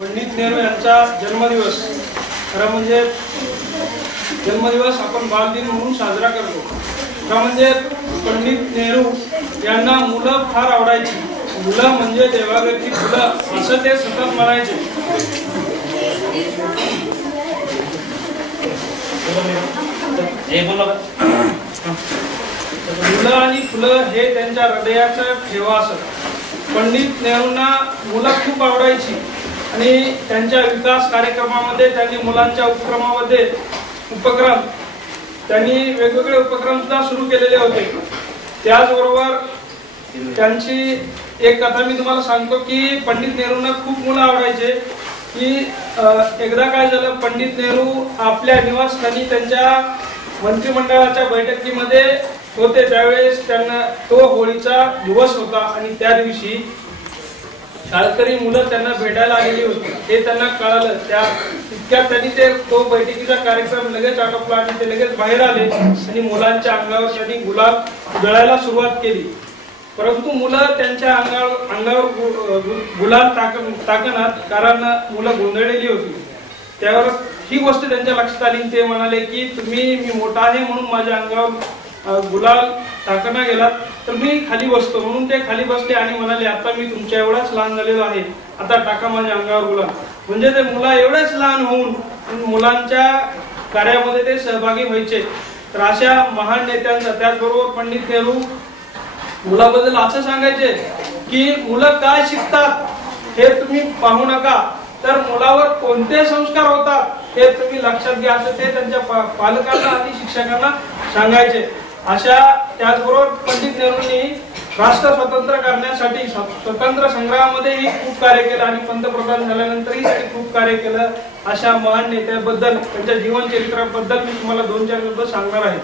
पंडित नेहरू यांचा जन्मदिवस खरं म्हणजे जन्मदिवस आपण बालदिन म्हणून साजरा करतो। खरं म्हणजे पंडित नेहरू यांना मुलं फार आवडायची। मुलं म्हणजे देवाघरची फुलं असं ते सतत म्हणायचे। मुलं आणि फुलं हे त्यांच्या हृदयाचा ठेवा असत। पंडित नेहरूंना मुलं खूप आवडायची आणि त्यांच्या विकास कार्यक्रमामध्ये त्यांनी मुलांच्या उपक्रम त्यांनी वेगवेगळे उपक्रम सुद्धा सुरू केलेले होते। त्याचबरोबर त्यांची एक कथा मी तुम्हाला सांगतो की पंडित नेहरूंना खूप मुलं आवडायचे की एकदा काय झालं, पंडित नेहरू आपल्या निवासस्थानी त्यांच्या मंत्रिमंडळाच्या बैठकीमध्ये होते। त्यावेळेस त्यांना तो होळीचा दिवस होता आणि त्या दिवशी शाळकरी मुलं त्यांना भेटायला आलेली होती। हे त्यांना कळालं। त्या इतक्यात त्यांनी तो बैठकीचा कार्यक्रम लगेच आटोपला आणि ते लगेच बाहेर आले आणि मुलांच्या अंगावर त्यांनी गुलाल उधळायला सुरुवात केली। परंतु मुलं त्यांच्या अंगावर गुलाल टाकणार कारण मुलं गोंधळलेली होती। त्यावर ही गोष्ट त्यांच्या लक्षात आली। ते म्हणाले की मी मोठा आहे म्हणून माझ्या अंगावर गुलाल टाकणं गेला तर मी खाली बसतो। म्हणून ते खाली बसले आणि म्हणाले, आता मी तुमच्या एवढाच लहान झालेलो आहे, आता टाका माझ्या अंगावर गुलाल। म्हणजे ते मुलं एवढेच लहान होऊन मुलांच्या कार्यामध्ये ते सहभागी व्हायचे। तर अशा महान नेत्यांचा, त्याचबरोबर पंडित नेहरू मुलाबद्दल असं सांगायचे की मुलं काय शिकतात हे तुम्ही पाहू नका, तर मुलावर कोणते संस्कार होतात हे तुम्ही लक्षात घ्या, असं ते त्यांच्या पालकांना आणि शिक्षकांना सांगायचे। अशा त्याचबरोबर पंडित नेहरूंनी राष्ट्र स्वतंत्र करण्यासाठी स्वतंत्र संग्रामामध्येही खूप कार्य केलं आणि पंतप्रधान झाल्यानंतरही त्यांनी खूप कार्य केलं। अशा महान नेत्याबद्दल, त्यांच्या जीवन चरित्राबद्दल मी तुम्हाला 2-4 शब्द सांगणार आहे।